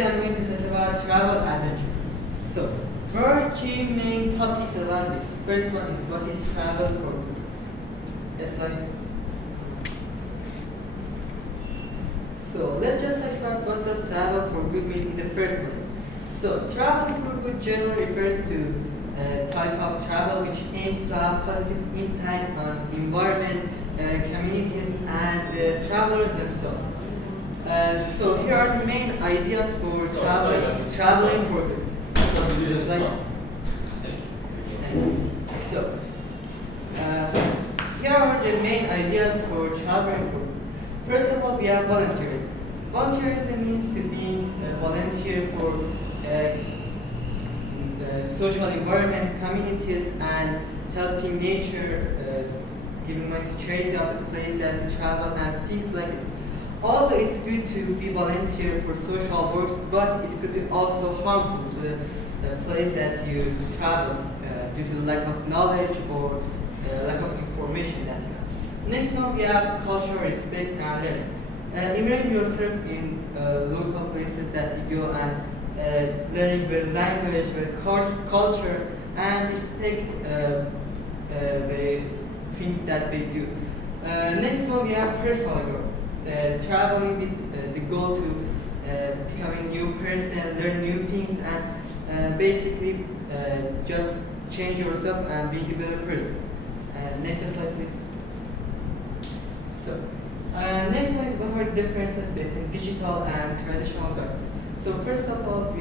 today I'm going to talk about travel adventures. So, there are three main topics about this. First one is what is travel for good. Yes, like. So, let's just talk about what does travel for good mean in the first place. So, travel for good generally refers to a type of travel which aims to have positive impact on environment, communities, and the travelers themselves. So here are the main ideas for traveling for good. Just like, so here are the main ideas for traveling for good. First of all, we have volunteerism. Volunteerism means to be a volunteer for social environment, communities, and helping nature, giving money to charity of the place that you travel, and things like this. Although it's good to be volunteer for social works, but it could be also harmful to the place that you travel due to the lack of knowledge or lack of information that you have. Next one, we have cultural respect and learning. Immerse yourself in local places that you go and learning their language, their culture, and respect the thing that they do. Next one, we have personal growth. Traveling with the goal to become a new person, learn new things, and basically just change yourself and being a better person. Next slide, please. So, next one is what are the differences between digital and traditional guides. So first of all,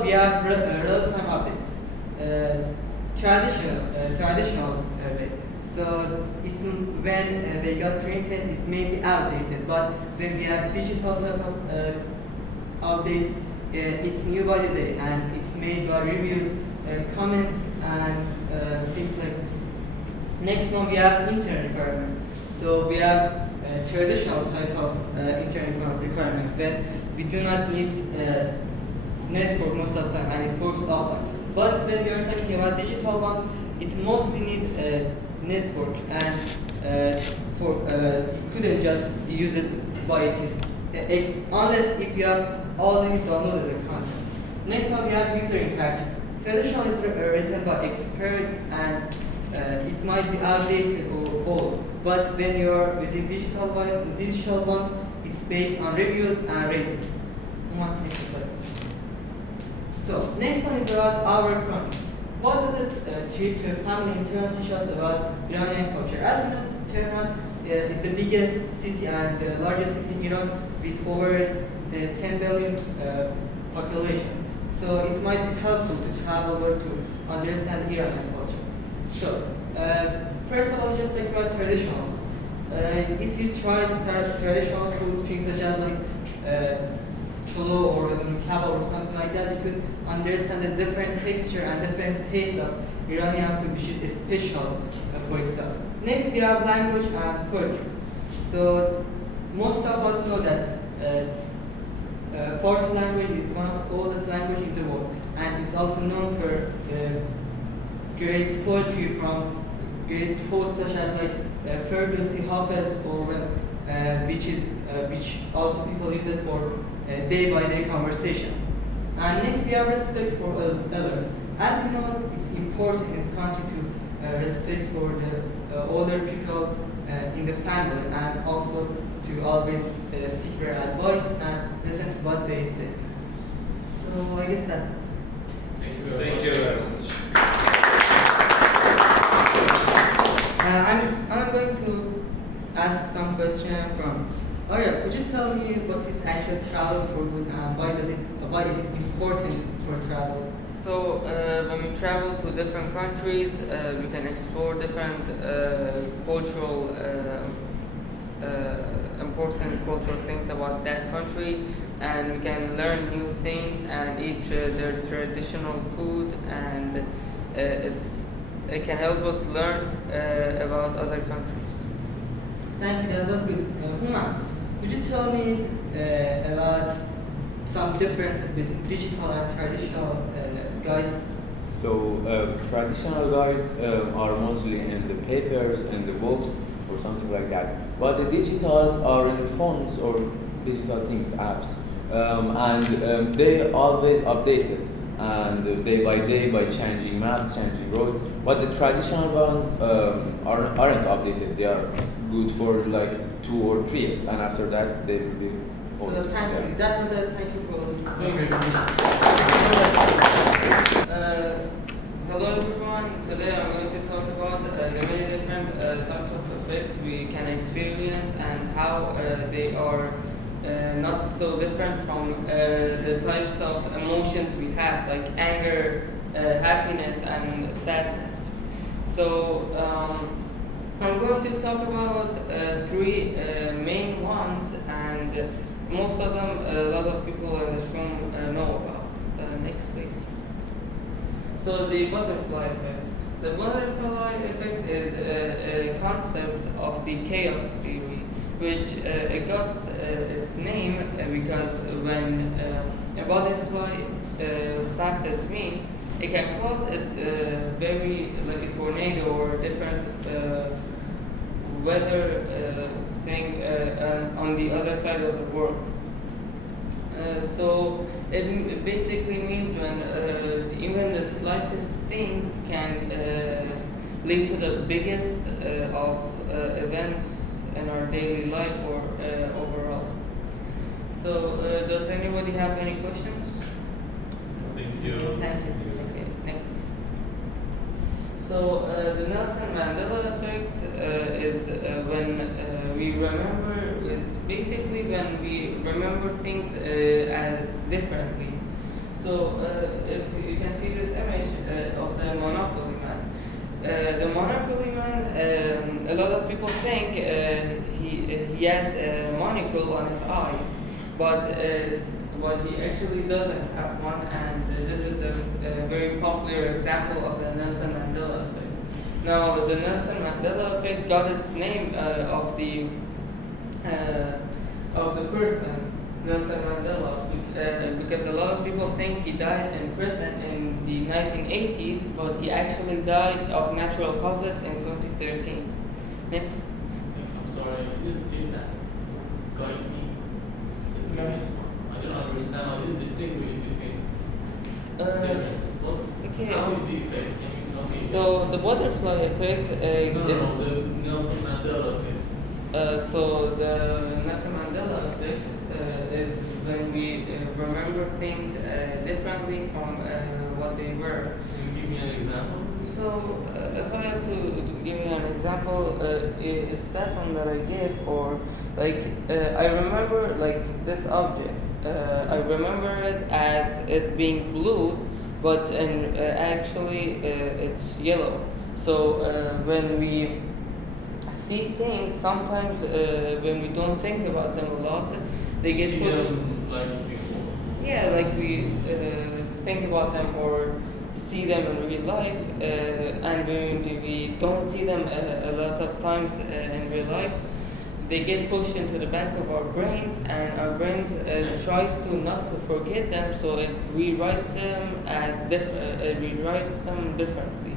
we have real-time updates. Traditional way. So it's when they got printed, it may be outdated. But when we have digital type of updates, it's new by the day, and it's made by reviews, comments, and things like this. Next one, we have internet requirement. So we have traditional type of internet requirement when we do not need network most of the time, and it works offline. But when we are talking about digital ones, it mostly need network, and you couldn't just use it by its unless if you have already downloaded the content. Next one, we have user interaction. Traditional is written by expert, and it might be outdated or old. But when you are using digital ones, it's based on reviews and ratings. Next slide. So next one is about our economy. What does a trip to a family in Tehran teach us about Iranian culture? As you know, Tehran is the biggest city and the largest city in Iran with over 10 billion population. So it might be helpful to travel or to understand Iranian culture. So first of all, just talk about traditional food. If you try traditional food, things such as like cholo or kebab or something like that, you could understand the different texture and different taste of Iranian food, which is special for itself. Next, we have language and poetry. So most of us know that Farsi language is one of the oldest languages in the world, and it's also known for great poetry from great poets such as like Ferdowsi, Hafiz, or which also people use it for day-by-day conversation. And next, we have respect for elders. As you know, it's important in the country to respect for the older people in the family, and also to always seek their advice and listen to what they say. So I guess that's it. Thank you very much. I'm going to ask some question from Area. Could you tell me what is actual travel for good, and why is it important for travel? So when we travel to different countries, we can explore different important cultural things about that country, and we can learn new things and eat their traditional food, and it can help us learn about other countries. Thank you, that was good. Huma, could you tell me about some differences between digital and traditional guides? So traditional guides are mostly in the papers and the books or something like that. But the digitals are in the phones or digital things, apps. and they always update it, and day by day by changing maps, changing roads. But the traditional ones aren't updated. They are good for like 2 or 3 years, and after that they will be old. So thank you. That was it. Thank you for your presentation. Hello everyone. Today I'm going to talk about the many different types of effects we can experience and how they are not so different from the types of emotions we have, like anger, happiness, and sadness. So I'm going to talk about 3 main ones, and most of them a lot of people in this room know about. Next, please. So the butterfly effect. The butterfly effect is a concept of the chaos theory, which it got its name because when a butterfly flaps its wings, it can cause a very like a tornado or different weather thing on the other side of the world. So it basically means when even the slightest things can lead to the biggest of events in our daily life or overall. So does anybody have any questions? Thank you. Thank you. Okay, next. So the Nelson Mandela effect is when we remember, is basically when we remember things differently. So if you can see this image of the Monopoly Man. The Monopoly Man, a lot of people think he has a monocle on his eye, but he actually doesn't have one, and this is a very popular example of the Nelson Mandela effect. Now, the Nelson Mandela effect got its name of the person, Nelson Mandela, because a lot of people think he died in prison in the 1980s, but he actually died of natural causes in 2013. Next. I'm sorry, did that guide me? I don't understand. I didn't distinguish between differences. Okay. How is the effect? Can you tell me? So the butterfly effect is. No, the Nelson Mandela effect. So the Nelson Mandela effect is when we remember things differently from what they were. Can you give me an example? So if I have to give you an example, is that one that I gave, or like I remember like this object. I remember it as it being blue, but actually it's yellow. So when we see things, sometimes when we don't think about them a lot, they get See pushed. them like before. Yeah, like we think about them or see them in real life, and when we don't see them a lot of times in real life, they get pushed into the back of our brains, and our brains tries to not to forget them, so it rewrites them differently.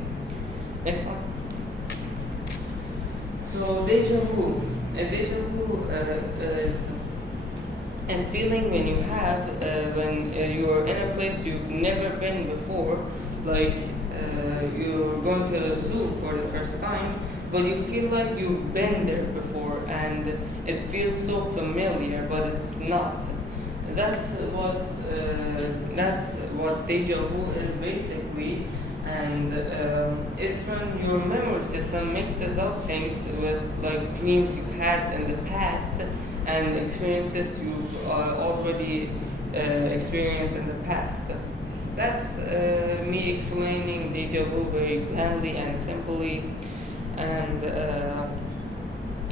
Next one. So deja vu. A deja vu is a feeling when you have when you are in a place you've never been before, like you're going to the zoo for the first time, but you feel like you've been there before and it feels so familiar, but it's not. That's what deja vu is basically, and it's when your memory system mixes up things with like dreams you had in the past and experiences you've already experienced in the past. That's me explaining deja vu very blandly and simply, and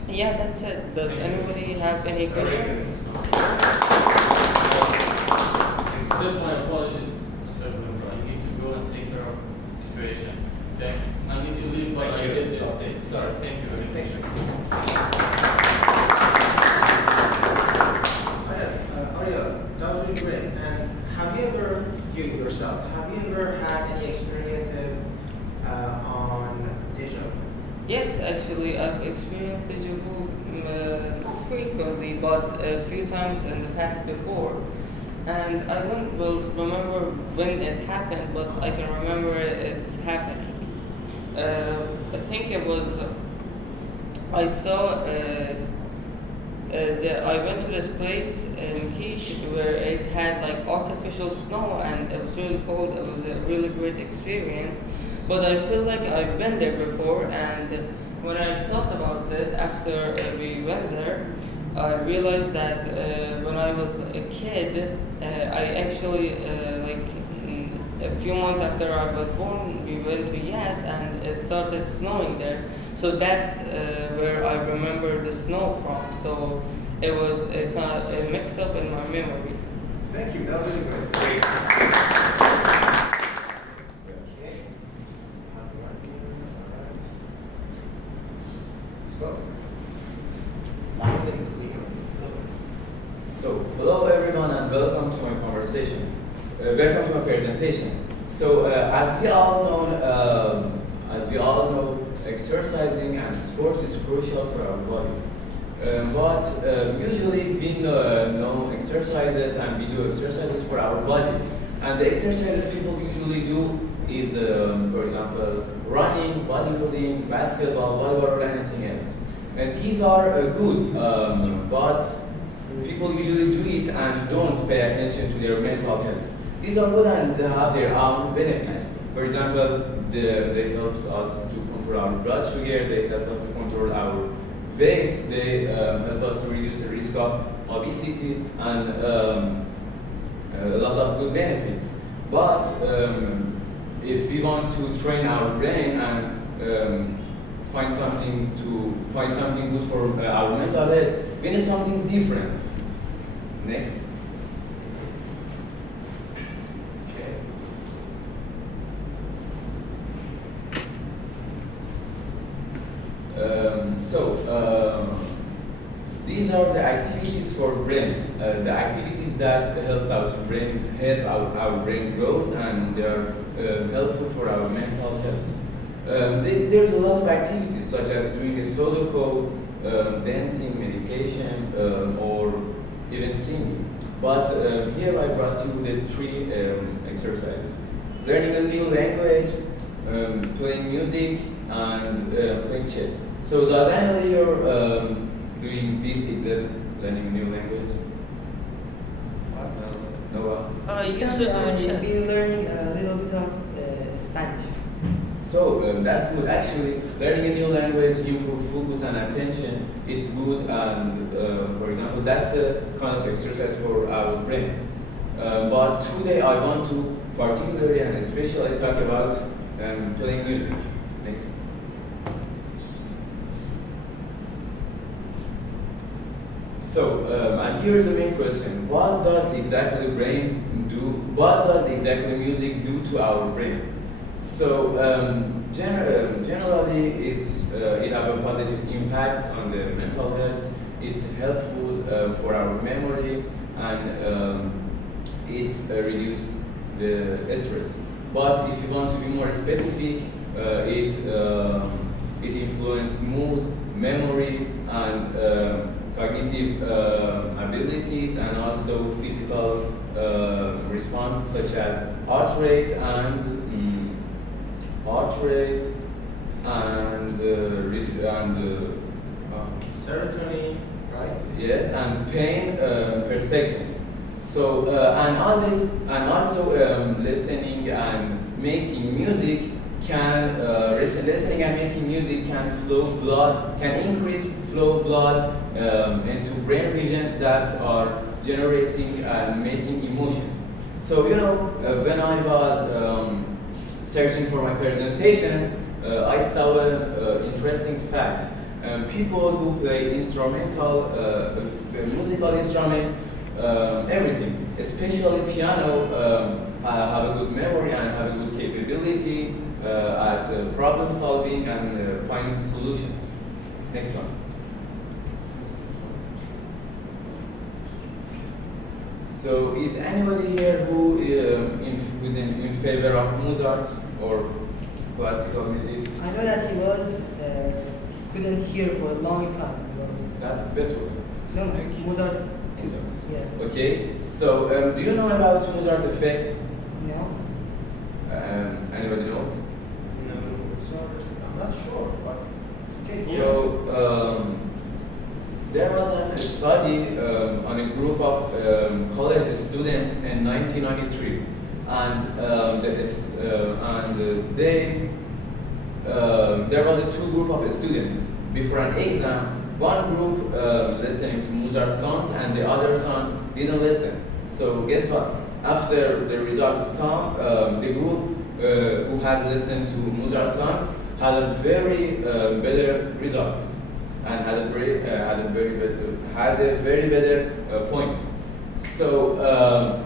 yeah, that's it. Does anybody have any questions? Accept my apologies, Mr. Blumber. I need to go and take care of the situation. Okay? I need to leave, but I did the update. Sorry. Thank you very much. Arya, that was really great. And have you ever, you yourself, have you ever had any experiences on deja vu? Yes, actually, I've experienced deja vu frequently, but a few times in the past before. and I don't remember when it happened, but I can remember it's happening. I think it was, I saw, I went to this place in Kish where it had like artificial snow and it was really cold. It was a really great experience, but I feel like I've been there before, and when I thought about it after we went there, I realized that when I was a kid, I actually a few months after I was born, we went to Yas and it started snowing there. So that's where I remember the snow from. So it was a kind of a mix-up in my memory. Thank you. That was really great. Okay. Let's go. Loud and clear. So, hello everyone and welcome to my conversation. Welcome to my presentation. So, as we all know, exercising and sport is crucial for our body. But usually we know exercises and we do exercises for our body. And the exercises people usually do is, for example, running, bodybuilding, basketball, volleyball, or anything else. And these are good, but people usually do it and don't pay attention to their mental health. These are good and they have their own benefits. For example, they help us to control our blood sugar, they help us to control our weight, they help us to reduce the risk of obesity, and a lot of good benefits. But if we want to train our brain and find something good for our mental health, we need something different. Next. These are the activities for brain, the activities that help our brain growth, and they are helpful for our mental health. There's a lot of activities such as doing a Sudoku, dancing, meditation, or even singing. But here I brought you the three exercises: learning a new language, playing music, and playing chess. So does anybody here doing this except learning a new language? No one? I used to So, do we'll chess. be learning a little bit of Spanish. So that's good. Actually, learning a new language improves focus and attention. It's good, and for example, that's a kind of exercise for our brain. But today I want to particularly and especially talk about playing music. Next. So, and here's the main question: what does exactly brain do? What does exactly music do to our brain? So, generally, it have a positive impact on the mental health. It's helpful for our memory, and it's reduce the stress. But if you want to be more specific, it influences mood, memory, and cognitive abilities, and also physical response such as heart rate and Serotonin, right? yes, and pain perspectives. So and also listening and making music can listening and making music can increase flow blood into brain regions that are generating and making emotions. So when I was searching for my presentation, I saw an interesting fact. People who play musical instruments, everything, especially piano, have a good memory and have a good capability at problem solving and finding solutions. Next one. So, is anybody here who who's in favor of Mozart or classical music? I know that he was couldn't hear for a long time. He was That is better. no Mozart too. Yeah. Okay, so do you know about Mozart effect? No. Anybody knows? No, sorry, I'm not sure, but So there was a study on a group of college students in 1993, and there was a two group of students before an exam. One group listening to Mozart songs, and the other songs didn't listen. So guess what? After the results come, the group who had listened to Mozart songs had a very better results and had a very better points. So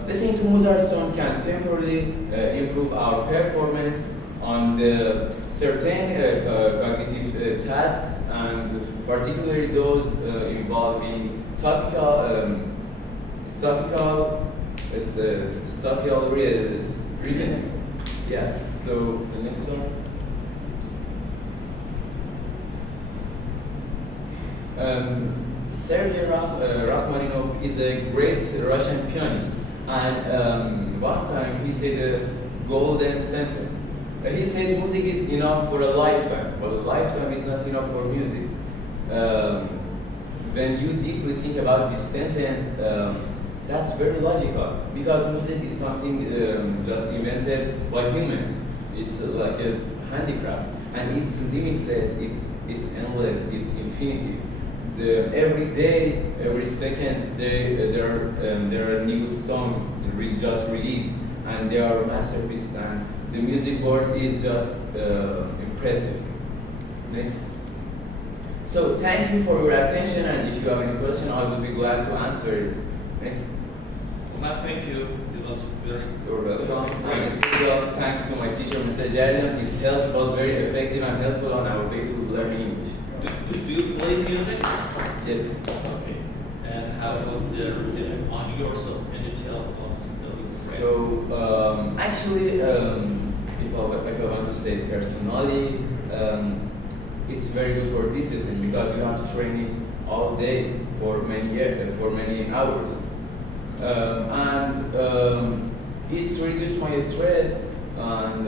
listening to Mozart song can temporarily improve our performance on the certain cognitive tasks, and particularly those involving stopical reasoning. Yes. So the next one. Sergei Rachmaninoff is a great Russian pianist, and one time he said a golden sentence. He said music is enough for a lifetime, but a lifetime is not enough for music. When you deeply think about this sentence, that's very logical, because music is something just invented by humans. It's like a handicraft, and it's limitless, it's endless, it's infinity. Every day, every second, there are new songs just released, and they are masterpieces, and the music world is just impressive. Next. So thank you for your attention, and if you have any question, I will be glad to answer it. Next. Well, thank you. It was very. You're welcome. And especially thanks to my teacher, Mr. Jarian. His help was very effective and helpful on our way to learning English. Do you play music? Yes. Okay. And how about on yourself? Can you tell us a little bit? So actually, if I want to say personally, it's very good for discipline, because you have to train it all day for many hours, and it's reduced my stress, and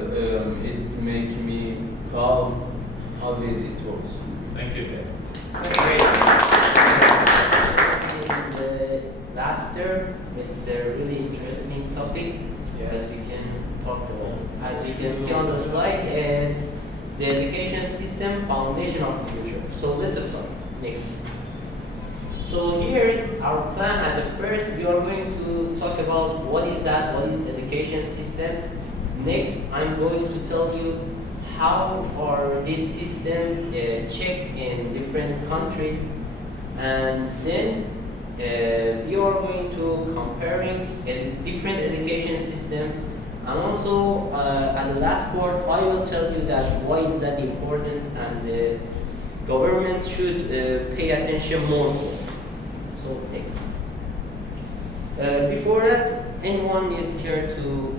it's making me calm. Always it works. Thank you. And last term, it's a really interesting topic that we can talk about. As you can see on the slide, it's the education system foundation of the future. So let's start. Next. So here is our plan. At the first, we are going to talk about what is education system. Next, I'm going to tell you how are this system checked in different countries, and then we are going to comparing different education systems, and also at the last part I will tell you that why is that important, and the government should pay attention more to it. So next. Before that, anyone is here to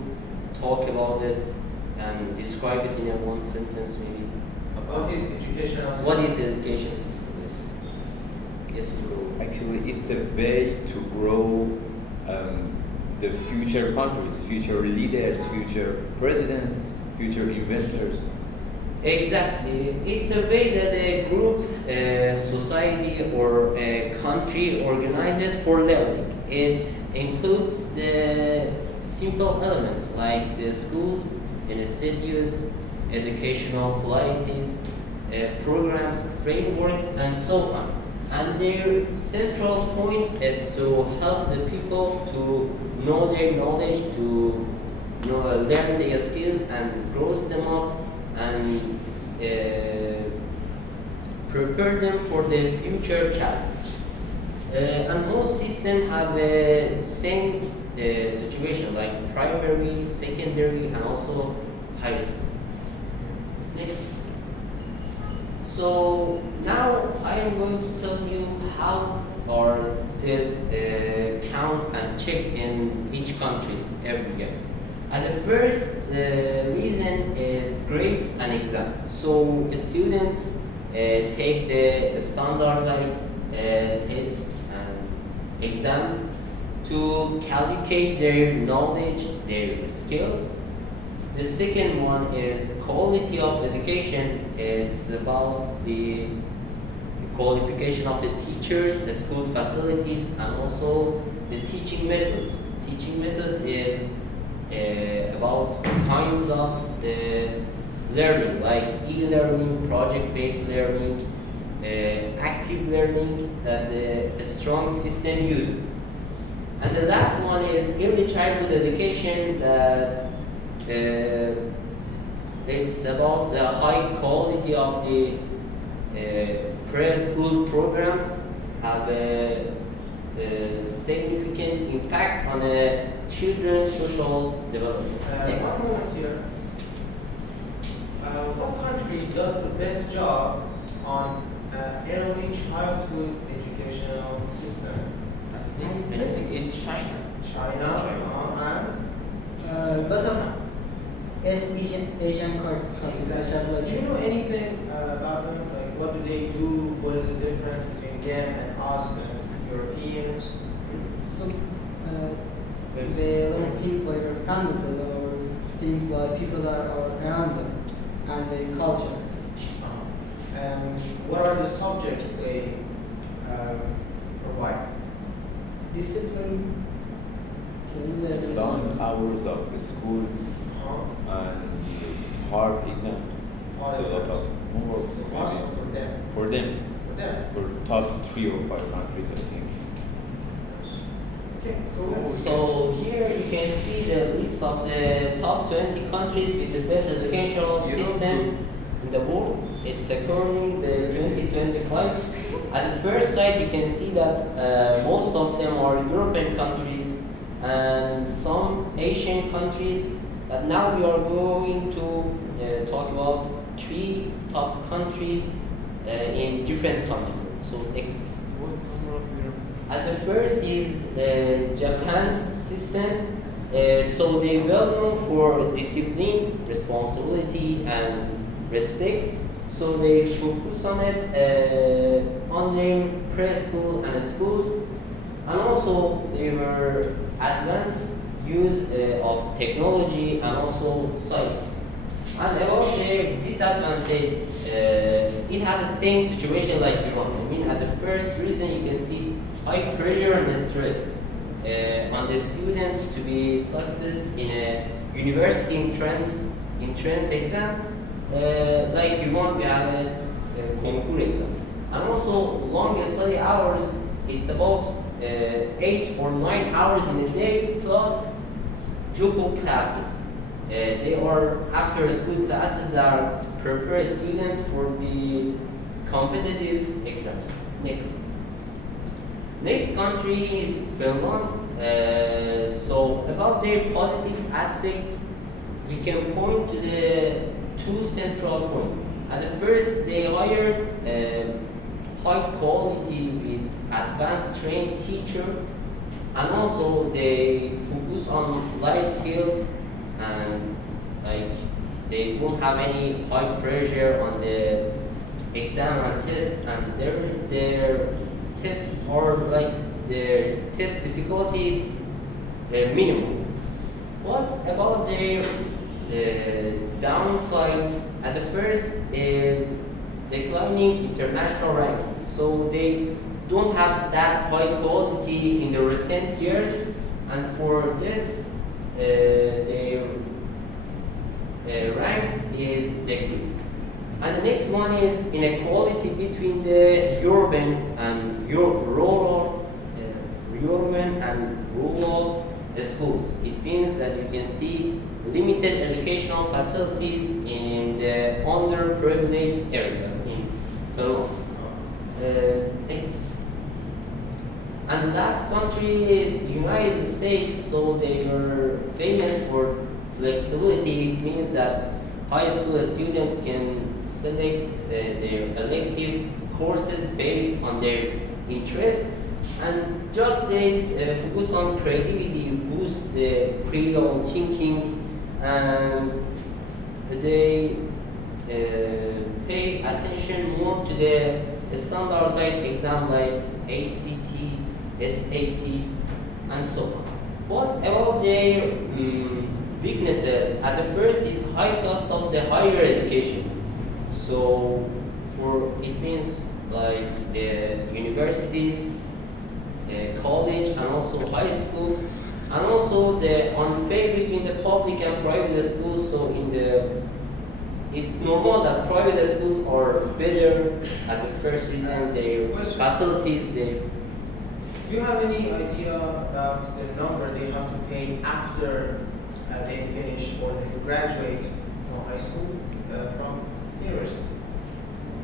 talk about it and describe it in a one sentence maybe? What is educational system? What is education system? Yes, bro. Actually, it's a way to grow the future countries, future leaders, future presidents, future inventors. Exactly. It's a way that a group, a society, or a country organize it for learning. It includes the simple elements like the schools, institutes, educational policies, programs, frameworks, and so on. And their central point is to help the people to know their knowledge, to learn their skills and grow them up, and prepare them for the future challenge. And most systems have the same situation, like primary, secondary, and also high school. Next. So now I am going to tell you how are this count and checked in each countries every year. And the first reason is grades and exams. So students take the standardized tests and exams to calculate their knowledge, their skills. The second one is quality of education. It's about the qualification of the teachers, the school facilities, and also the teaching methods. Teaching method is about kinds of the learning, like e-learning, project-based learning, active learning that the strong system uses. And the last one is early childhood education that it's about the high quality of the preschool programs have a significant impact on children's social development. One moment here. What country does the best job on early childhood educational system? I think in China. China. And Lot of Asian countries such as do you know anything about them? Like what do they do? What is the difference between them and us and Europeans? so they learn things by their families or things by people that are around them and their culture. And what are the subjects they provide? Discipline. Long hours of school and hard exams. Hard A lot exams. of homework For us or for them? for them. For them. For top 3 or 5 countries, I think. Okay, go ahead. So here you can see the list of the top 20 countries with the best educational system in the world. It's according to 2025. At the first sight, you can see that most of them are European countries and some Asian countries. But now we are going to talk about 3 top countries in different continents. So next. And the first is Japan's system. So they well known for discipline, responsibility, and respect. So they focus on it on their preschool and schools, and also they were advanced use of technology and also science. And about their disadvantage, it has the same situation like Iran. I mean, at the first reason you can see high pressure and stress on the students to be success in a university entrance exam. Like Iran, we have a concours exam. And also long study hours, it's about 8 or 9 hours in a day plus Joko classes. They are after school classes are prepare a student for the competitive exams. Next country is Finland. So about their positive aspects, we can point to the 2 central points. At the first, they hired high quality with advanced trained teacher, and also they focus on life skills, and like they don't have any high pressure on the exam and test, and their tests are like their test difficulties minimum. What about their downsides? At the first is declining international rankings. So they don't have that high quality in the recent years, and for this their ranks is decreased. And the next one is inequality between the urban and rural schools. It means that you can see limited educational facilities in the underprivileged areas in Finland. Thanks. And the last country is United States. So they were famous for flexibility. It means that high school students can select their elective courses based on their interest, and just they focus on creativity, boost the critical thinking, and they pay attention more to the standardized exam like ACT, SAT, and so on. But about their weaknesses, at the first is high cost of the higher education. So it means like the universities, college, and also high school, and also the unfair between the public and private schools. So it's normal that private schools are better at the first reason, their facilities. Do you have any idea about the number they have to pay after they finish or they graduate from high school, from university?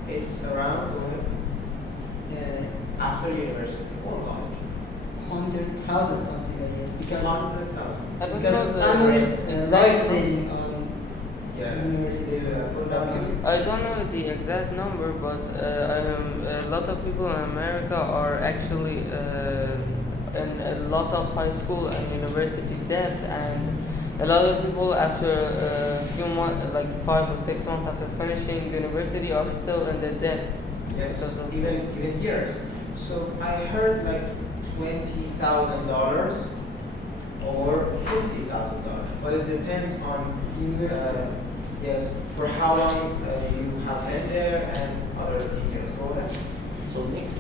It's around, go ahead. After university or college? 100,000 something, I guess, because 100,000. because families life saving on Yeah. university. I don't know the exact number, but a lot of people in America are actually in a lot of high school and university debt, and a lot of people after a few months, like 5 or 6 months after finishing university, are still in the debt. Yes, because of even years. So I heard like $20,000 or $50,000, but it depends on University. yes, for how long you have been there and other details. Go ahead. So next.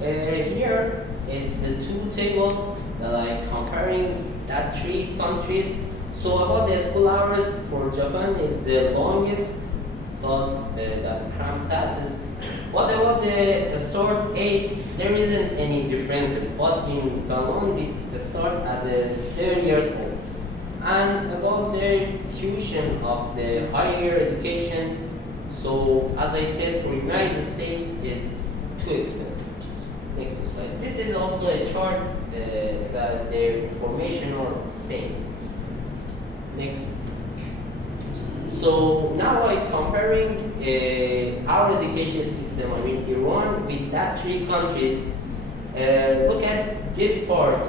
Here it's the two table that I'm comparing that 3 countries. So about the school hours for Japan is the longest, plus the cram classes. What about the start age? There isn't any differences, but in Finland it starts as a 7 years old. And about the tuition of the higher education, so as I said, for United States, it's too expensive. Next slide. This is also a chart that their information are same. Next. So now I'm comparing our education system, I mean Iran, with that 3 countries. Look at this part.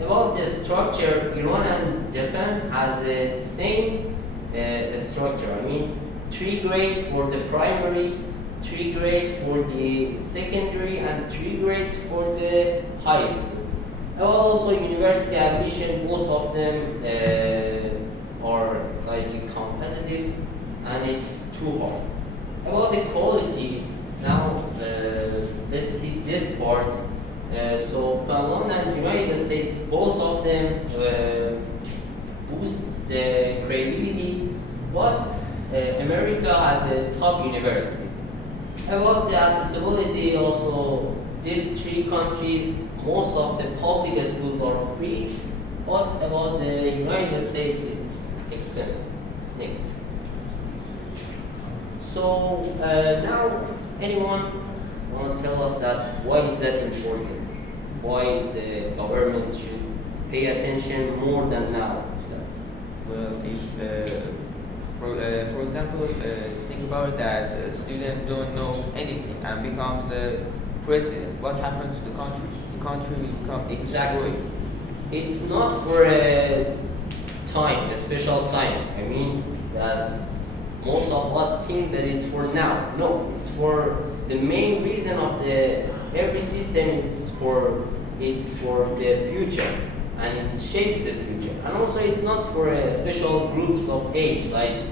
About the structure, Iran and Japan has the same structure. I mean 3 grades for the primary, 3 grades for the secondary, and 3 grades for the high school. Also university admission, most of them are like competitive, and it's too hard. About the quality, now let's see this part. So Finland and United States, both of them boosts the credibility, but America has a top universities. About the accessibility, also these 3 countries, most of the public schools are free, but about the United States, it's expensive. Next. So now, anyone want to tell us that why is that important? Why the government should pay attention more than now to that? Well, if for example, think about that student don't know anything and becomes a president. What happens to the country? The country will become Exactly. It's not for a time, a special time. I mean that most of us think that it's for now. No, it's for the main reason of the every system is for the future, and it shapes the future. And also it's not for special groups of age, like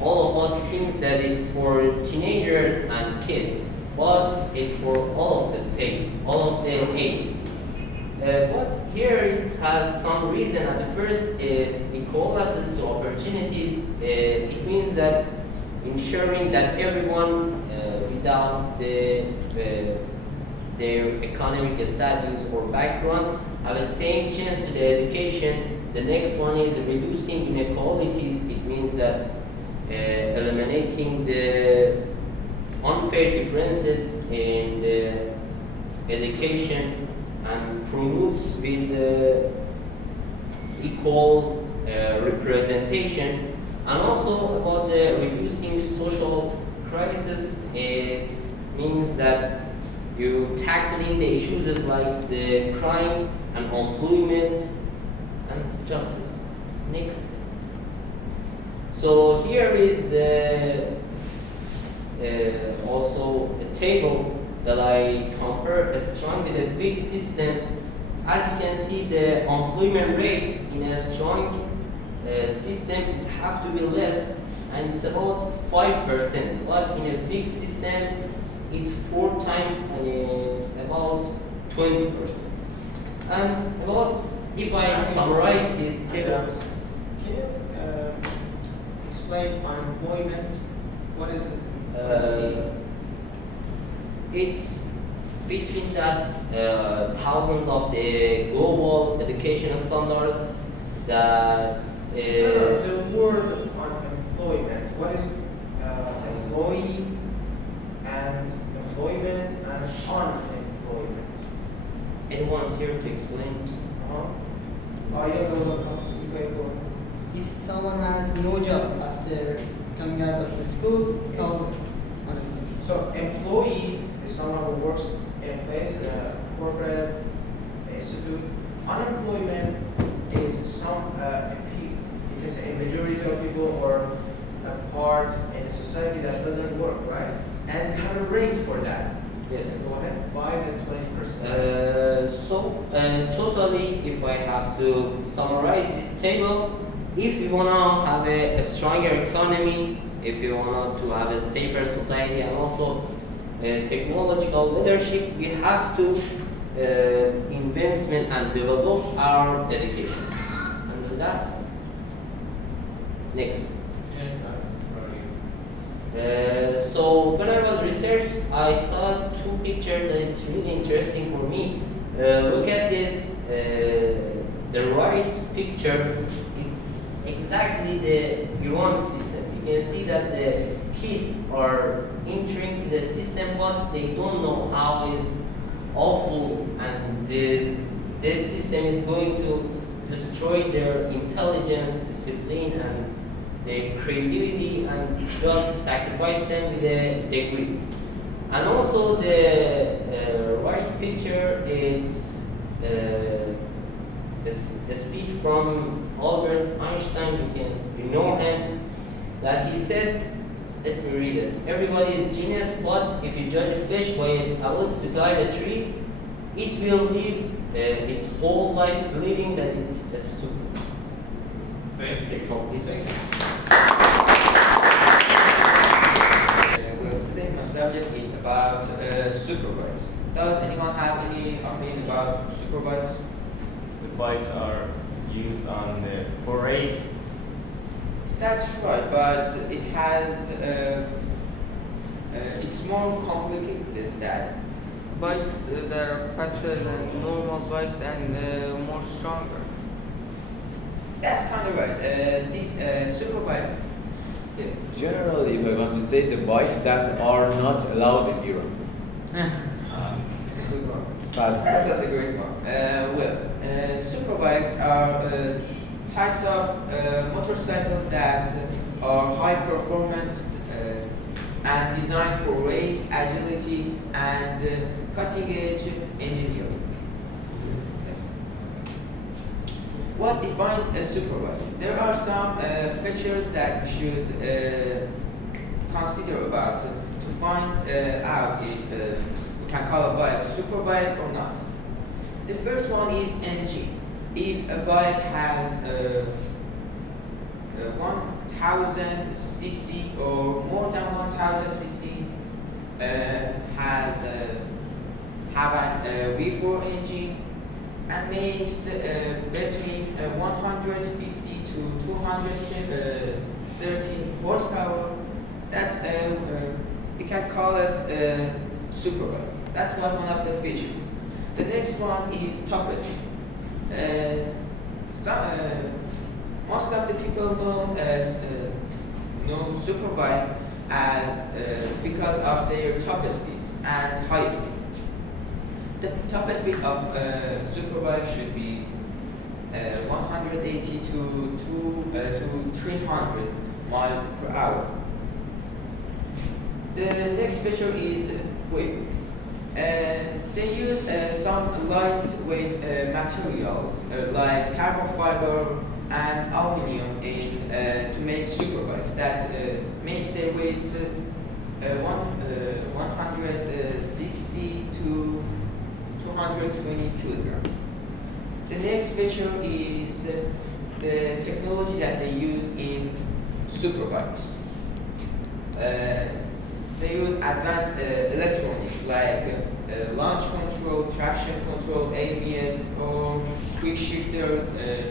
all of us think that it's for teenagers and kids, but it's for all of the age. But here it has some reason. At the first is equal access to opportunities. It means that ensuring that everyone without their economic status or background have the same chance to the education. The next one is reducing inequalities. It means that eliminating the unfair differences in the education and promotes with equal representation. And also about the reducing social crisis, it means that you tackling the issues like the crime and employment and justice. Next. So here is the also a table that I compare a strong with a big system, as you can see, the employment rate in a strong system it have to be less, and it's about 5%. But in a big system, it's 4 times, and it's about 20%. And about if I summarize this table, can you explain unemployment? What is it? It's between that thousands of the global education standards that The word unemployment. What is employee and employment and unemployment? anyone's here to explain. Oh, yeah, go. If someone has no job after coming out of the school, it calls unemployment. So employee is someone who works in a place, in a corporate institute. Unemployment is you can say a majority of people or a part in a society that doesn't work, right? And we have a rate for that. Yes. Go ahead, 5 and 20%. Totally, if I have to summarize this table, if we wanna have a stronger economy, if we want to have a safer society and also technological leadership, we have to investment and develop our education. And that's next. So when I was researched, I saw 2 pictures that it's really interesting for me. Look at this, the right picture, it's exactly the Iran system. You can see that the kids are entering the system, but they don't know how it's awful, and this system is going to destroy their intelligence, discipline, and their creativity, and just sacrifice them with a degree. And also the right picture is a speech from Albert Einstein. You know him, that he said, let me read it. Everybody is genius, but if you judge a fish by its ability to climb a tree, it will live its whole life believing that it's stupid. It's a complete thing. Well, today my subject is about superbikes. Does anyone have any opinion about superbikes? The bikes are used for race. That's right, but it has it's more complicated than that. Bikes that are faster than normal bikes and more stronger. That's kind of right. This superbike. Generally, if I want to say, the bikes that are not allowed in Europe. Good one. Fast That bikes. was a great one. Superbikes are types of motorcycles that are high performance and designed for race, agility, and cutting edge engineering. What defines a superbike? There are some features that we should consider about to find out if we can call a bike a superbike or not. The first one is engine. If a bike has 1000 cc or more than 1000 cc, have a V4 engine and makes between 150 to 230 horsepower, that's you can call it a superbike. That was one of the features. The next one is top speed. Most of the people know superbike as because of their top speeds and high speed. The top speed of superbike should be 180 to 300 miles per hour. The next feature is weight. They use some lightweight materials like carbon fiber and aluminum to make superbikes that makes their weight 160 to 220 kilograms. The next feature is the technology that they use in superbikes. They use advanced electronics like launch control, traction control, ABS, or quick shifter,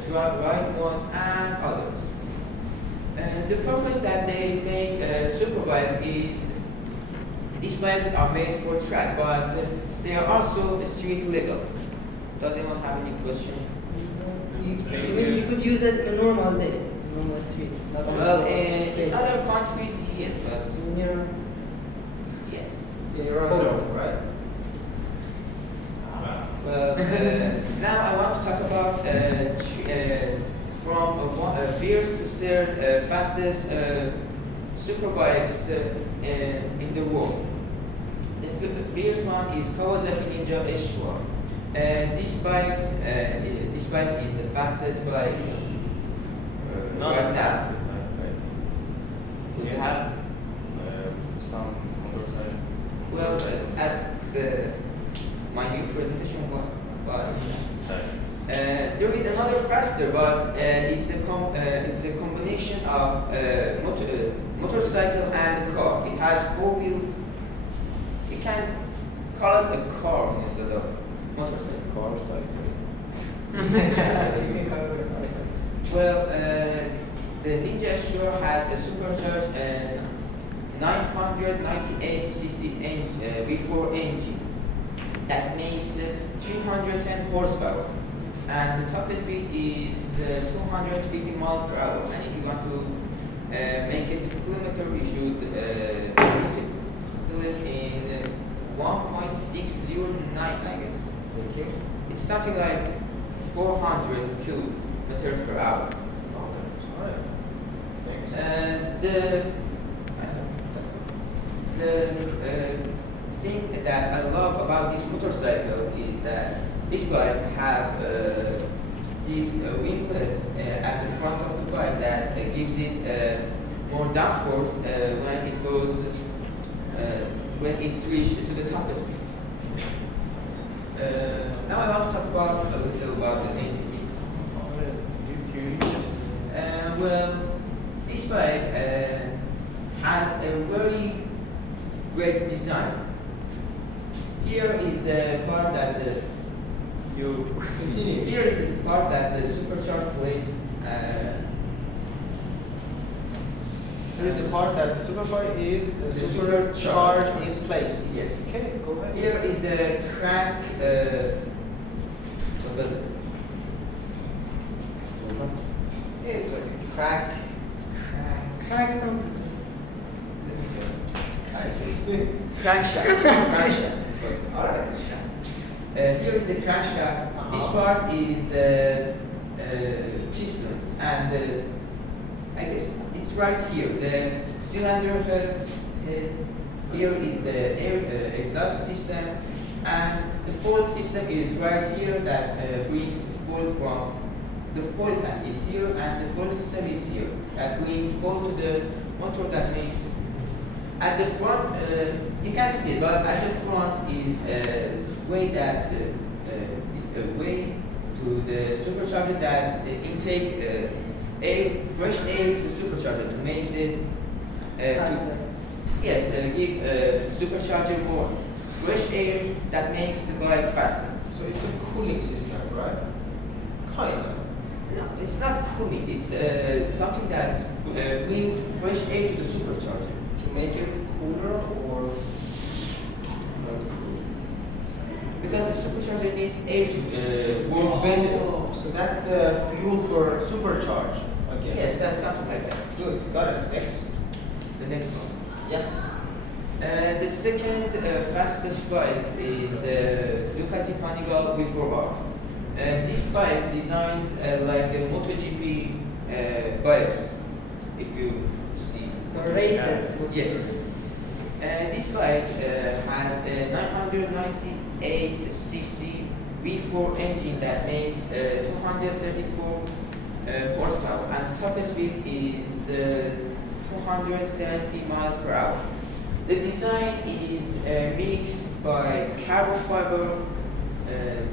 drive right mode, and others. The purpose that they make a superbike is these bikes are made for track, but they are also street legal. Does anyone have any question? You could use it in a normal day, normal street. Not on Well, the in places. other countries, yes, but Near- yeah. You're on right? Well, now I want to talk about from first to third fastest superbikes in the world. The first one is Kawasaki Ninja H2R. This bike is the fastest bike Not right the now. fastest, I think. Would you have? Some motorcycle. Well, at my new presentation was, but there is another faster, but it's a combination of motorcycle and a car. It has 4 wheels. You can call it a car instead of motorcycle. Car cycle. Well, the Ninja Shore has a supercharged 998cc V4 engine that makes 310 horsepower, and the top speed is 250 miles per hour. And if you want to make it to kilometer, you should multiply it in 1.609, I guess. Thank you. It's something like 400 kilometers per hour. Okay, all right. Thanks. The thing that I love about this motorcycle is that this bike have these winglets at the front of the bike that gives it more downforce when it goes when it reaches to the top speed. Now I want to talk about a little about the engine. Well, this bike has a very great design. Here is the part that Continue. here is the part that the supercharged plates. Here is the part that the supercharge is placed. Yes. Okay, go ahead. Here is the crank. What was it? It's a crack. Crack something. I see. Crankshaft. Crankshaft. All right. Here is the crankshaft. This part is the pistons, and I guess it's right here. The cylinder head. Here is the air exhaust system, and the foil system is right here that brings foil from. The foil tank is here, and the foil system is here that brings foil to the motor that makes. At the front, you can see, but at the front is a way that is a way to the supercharger that intake air, fresh air to the supercharger to make it Faster. yes, give supercharger more fresh air that makes the bike faster. So it's a cooling system, right? Kinda. No, it's not cooling. It's something that brings fresh air to the supercharger. To make it cooler or not cool? Because the supercharger needs air to work better. Oh, so that's the fuel for supercharge, I guess. Yes, that's something like that. Good, got it. Next. The next one. Yes. The second fastest bike is the Ducati Panigale V4R. This bike designs like the MotoGP bikes, if you see. For races. Yes. This bike has a 998cc V4 engine that makes 234 horsepower, and top speed is 270 miles per hour. The design is mixed by carbon fiber.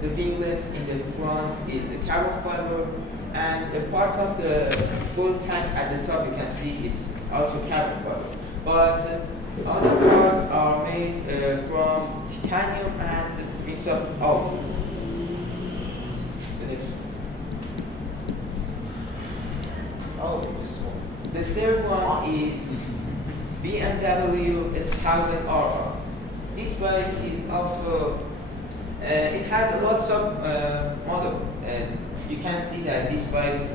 The winglets in the front is a carbon fiber, and a part of the full tank at the top you can see it's also carbon fiber. But other parts are made from titanium and a mix of all. The next one. Oh, this one. The third one is BMW S1000RR. This bike is also, it has lots of model, and you can see that these bikes,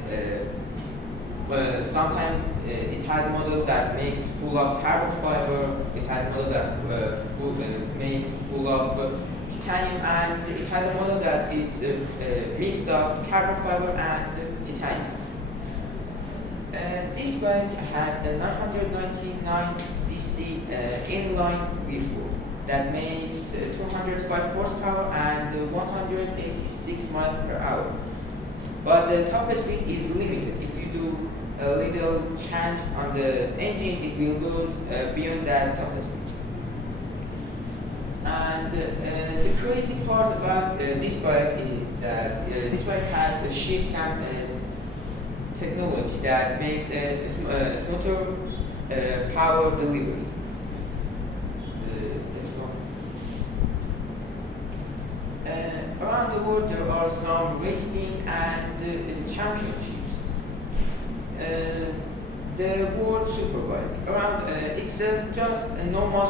sometimes it has model that makes full of carbon fiber, it has model that makes full of titanium, and it has a model that it's mixed of carbon fiber and titanium. This bike has a 999cc inline V4 that makes 205 horsepower and 186 miles per hour. But the top speed is limited. If you do a little change on the engine, it will go beyond that top speed. And the crazy part about this bike is that this bike has a shift cam technology that makes a smoother power delivery. Next one. Around the world there are some racing and championships. The World Superbike. Around it's just a normal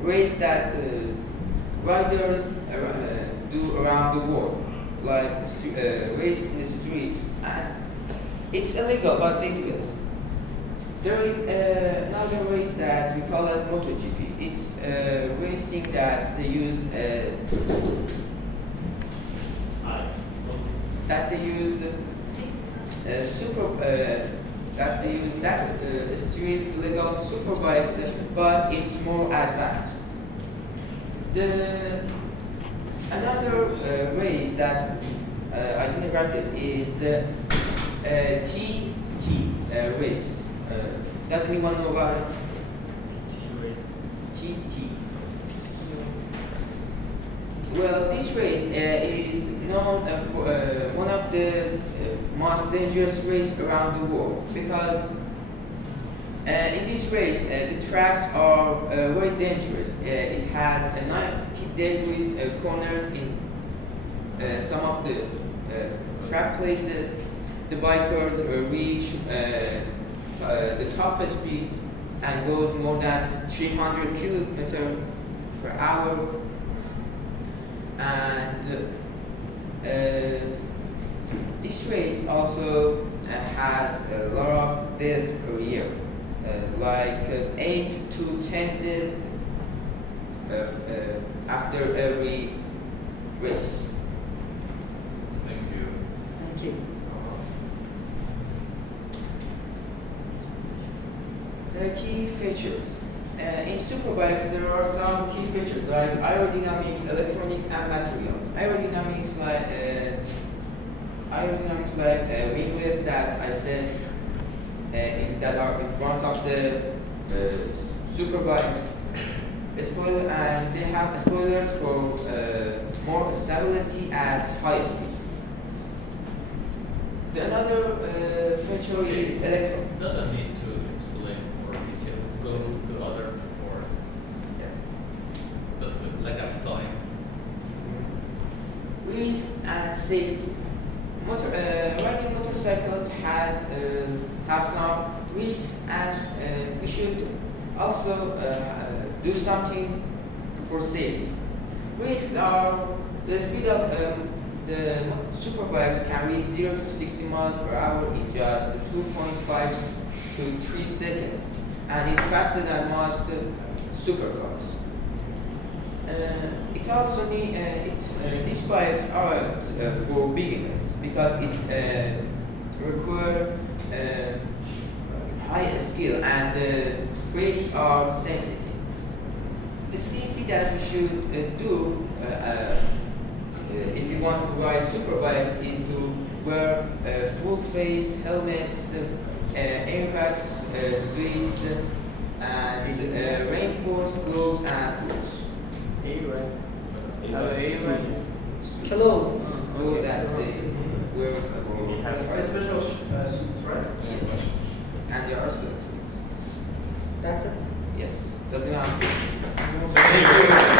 race that riders do around the world, like race in the streets. And it's illegal, but they do it. There is another race that we call it MotoGP. It's racing that they use street legal superbikes, but it's more advanced. Another race that I didn't write it is TT race. Does anyone know about it? TT. Well, this race is known for one of the most dangerous races around the world because in this race the tracks are very dangerous. It has 90 degrees corners in some of the track places. The bikers reach the top speed and goes more than 300 kilometers per hour, and this race also has a lot of deaths per year, like 8 to 10 deaths after every race. Thank you. Thank you. The key features. In superbikes, there are some key features like aerodynamics, electronics, and materials. Aerodynamics like winglets that I said that are in front of the superbikes. And they have spoilers for more stability at high speed. Another feature is electronics. Doesn't need to explain more details. Go to the other board. Yeah. That's good. Like after time. Risks and safety. Riding motorcycles have some risks, as we should also do something for safety. Risks are the speed of the superbikes can reach 0 to 60 miles per hour in just 2.5 to 3 seconds, and it's faster than most supercars. It also these bikes aren't for beginners because it requires high skill and the brakes are sensitive. The safety that we should do if you want to ride superbikes is to wear full face helmets, airbags, suits, and reinforced clothes and boots. Clothes. Clothes that they wear for Special suits, right? yes. And there are students. That's it. Yes. Doesn't have Thank you.